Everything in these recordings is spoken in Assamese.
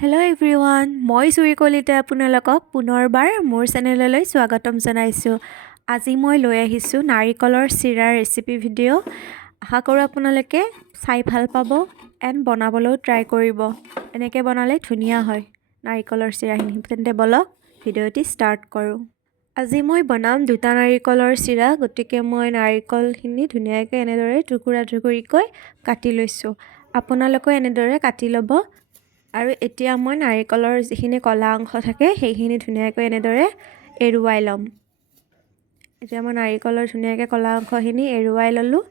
হেল্ল' এভৰিৱান, মই জুৰি কলিতে আপোনালোকক পুনৰবাৰ মোৰ চেনেললৈ স্বাগতম জনাইছোঁ। আজি মই লৈ আহিছোঁ নাৰিকলৰ চিৰাৰ ৰেচিপি ভিডিঅ'। আশা কৰোঁ আপোনালোকে চাই ভাল পাব এণ্ড বনাবলৈও ট্ৰাই কৰিব। এনেকৈ বনালে ধুনীয়া হয় নাৰিকলৰ চিৰাখিনি। তেন্তে বলক ভিডিঅ'টি ষ্টাৰ্ট কৰোঁ। আজি মই বনাম 2টা নাৰিকলৰ চিৰা, গতিকে মই নাৰিকলখিনি ধুনীয়াকৈ এনেদৰে টুকুৰা টুকুৰিকৈ কাটি লৈছোঁ। আপোনালোকেও এনেদৰে কাটি ল'ব। আৰু এতিয়া মই নাৰিকলৰ যিখিনি কলা অংশ থাকে সেইখিনি ধুনীয়াকৈ এনেদৰে এৰুৱাই ল'ম। এতিয়া মই নাৰিকলৰ ধুনীয়াকৈ কলা অংশখিনি এৰুৱাই ল'লোঁ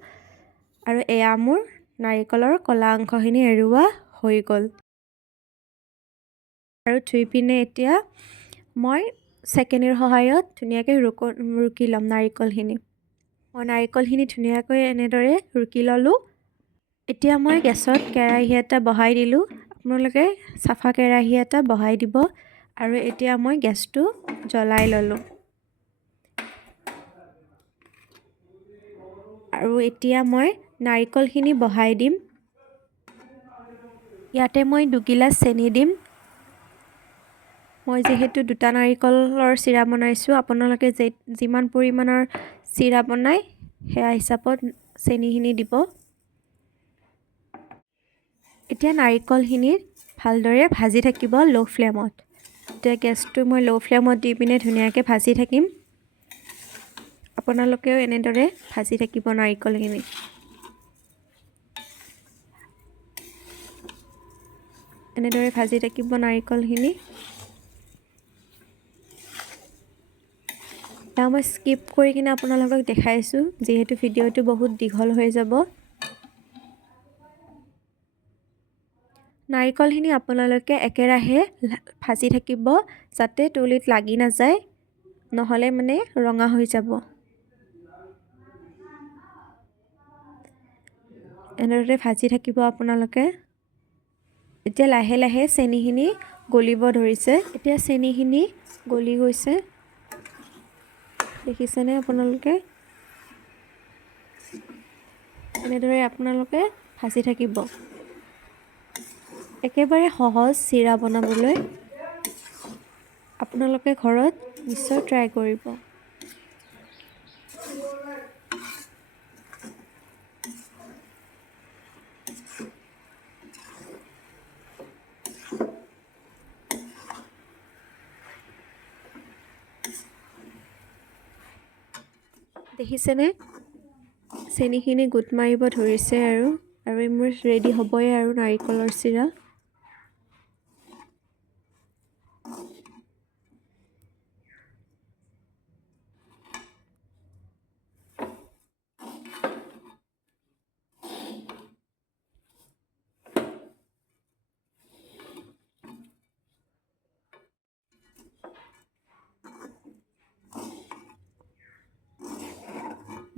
আৰু এয়া মোৰ নাৰিকলৰ কলা অংশখিনি এৰুৱা হৈ গ'ল। আৰু ধুই পিনে এতিয়া মই চেকেনিৰ সহায়ত ধুনীয়াকৈ ৰুকি ল'ম নাৰিকলখিনি। মই নাৰিকলখিনি ধুনীয়াকৈ এনেদৰে ৰুকি ল'লোঁ। এতিয়া মই গেছত কেৰাহী এটা বহাই দিলোঁ। আপোনালোকে চাফা কেৰাহী এটা বহাই দিব আৰু এতিয়া মই গেছটো জ্বলাই ল'লোঁ। আৰু এতিয়া মই নাৰিকলখিনি বহাই দিম। ইয়াতে মই 2 গিলাচ চেনি দিম। মই যিহেতু 2টা নাৰিকলৰ চিৰা বনাইছোঁ, আপোনালোকে যিমান পৰিমাণৰ চিৰা বনায় সেয়া হিচাপত চেনিখিনি দিব। এতিয়া নাৰিকলখিনি ভালদৰে ভাজি থাকিব ল' ফ্লেমত। এতিয়া গেছটো মই ল' ফ্লেমত দি পিনে ধুনীয়াকৈ ভাজি থাকিম। আপোনালোকেও এনেদৰে ভাজি থাকিব নাৰিকলখিনি। এনেদৰে ভাজি থাকিব নাৰিকলখিনি। এতিয়া মই স্কিপ কৰি কিনে আপোনালোকক দেখাইছোঁ, যিহেতু ভিডিঅ'টো বহুত দীঘল হৈ যাব। নাৰিকলখিনি আপোনালোকে একেৰাহে ভাজি থাকিব যাতে তুলিত লাগি নাযায়, নহ'লে মানে ৰঙা হৈ যাব। এনেদৰে ভাজি থাকিব আপোনালোকে। এতিয়া লাহে লাহে চেনিখিনি গলিব ধৰিছে। এতিয়া চেনিখিনি গলি গৈছে, দেখিছেনে আপোনালোকে? এনেদৰে আপোনালোকে ভাজি থাকিব। একেবাৰে সহজ চিৰা বনাবলৈ। আপোনালোকে ঘৰত নিশ্চয় ট্ৰাই কৰিব। দেখিছেনে? চেনিখিনি গোট মাৰিব ধৰিছে আৰু মোৰ ৰেডি হ'বই আৰু নাৰিকলৰ চিৰা।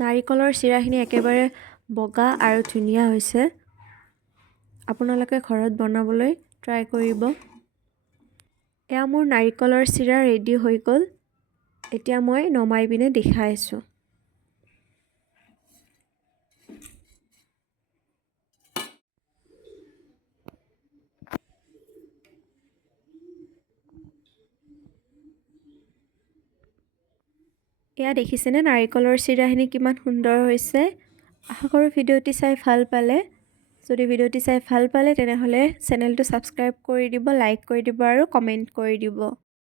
নাৰিকলৰ চিৰাখিনি একেবাৰে বগা আৰু ধুনীয়া হৈছে। আপোনালোকে ঘৰত বনাবলৈ ট্ৰাই কৰিব। এয়া মোৰ নাৰিকলৰ চিৰা ৰেডি হৈ গ'ল। এতিয়া মই নমাই পিনে দেখাইছোঁ। এয়া দেখিছেনে নাৰিকলৰ চিৰাখিনি কিমান সুন্দৰ হৈছে। আশা কৰোঁ ভিডিঅ'টি চাই ভাল পালে। যদি ভিডিঅ'টি চাই ভাল পালে তেনেহ'লে চেনেলটো ছাবস্ক্ৰাইব কৰি দিব, লাইক কৰি দিব আৰু কমেণ্ট কৰি দিব।